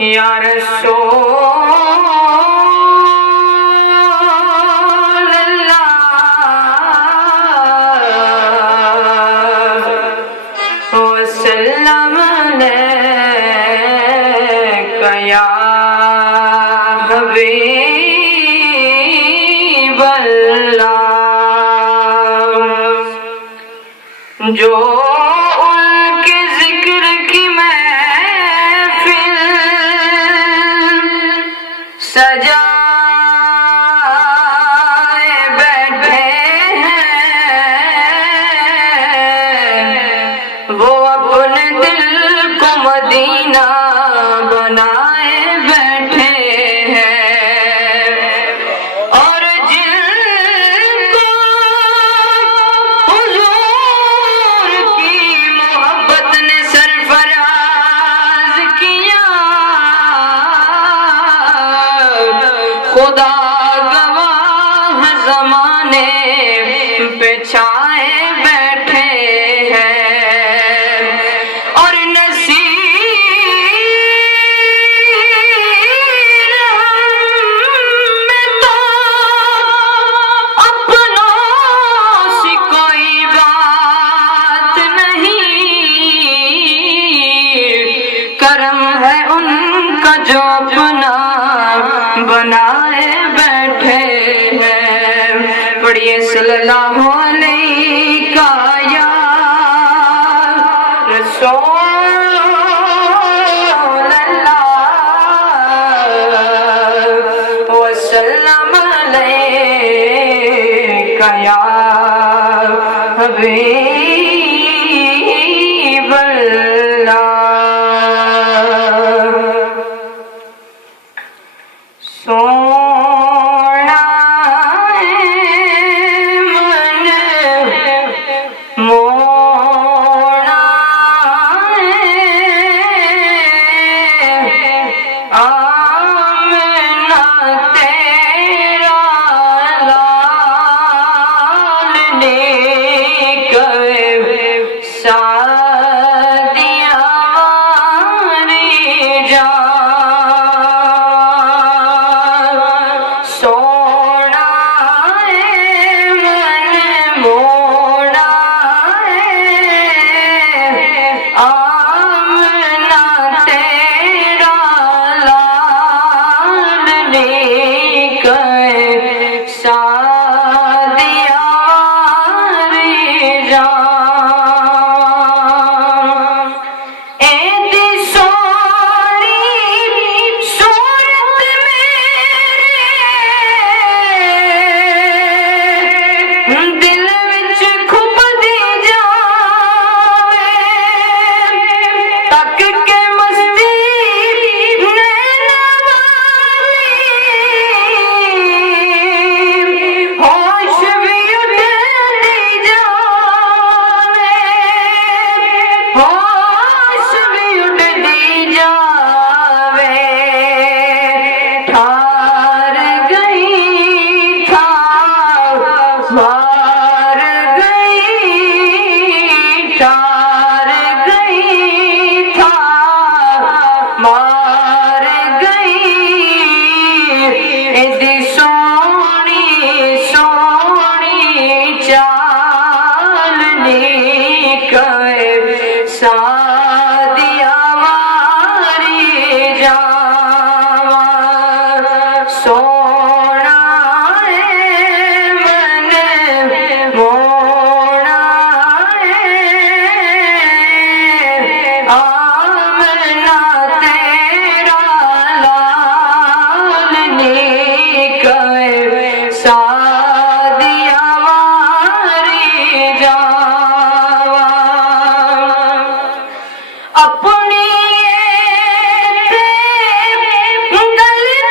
या रसूल अल्लाह वसल्लम अलैका या हबीब अल्लाह। जो उनके जिक्र की महफिल सजाए बैठे हैं, वो अपने दिल को मदीना बनाए बैठे हैं। और जिनको हुजूर की मोहब्बत ने सरफराज किया, खुदा गवाह ज़माने पे छाए बैठे हैं। और नसीर में तो अपनों से कोई बात नहीं, करम है उनका जो अपना बनाए बैठे हैं। पढ़िए सल्लल्लाहु अलैका या रसूल अल्लाह वसल्लम अलैका या हबीब अल्लाह। सोना मन मोना आमना तेरा लाल ने कवे सादिया वारी जा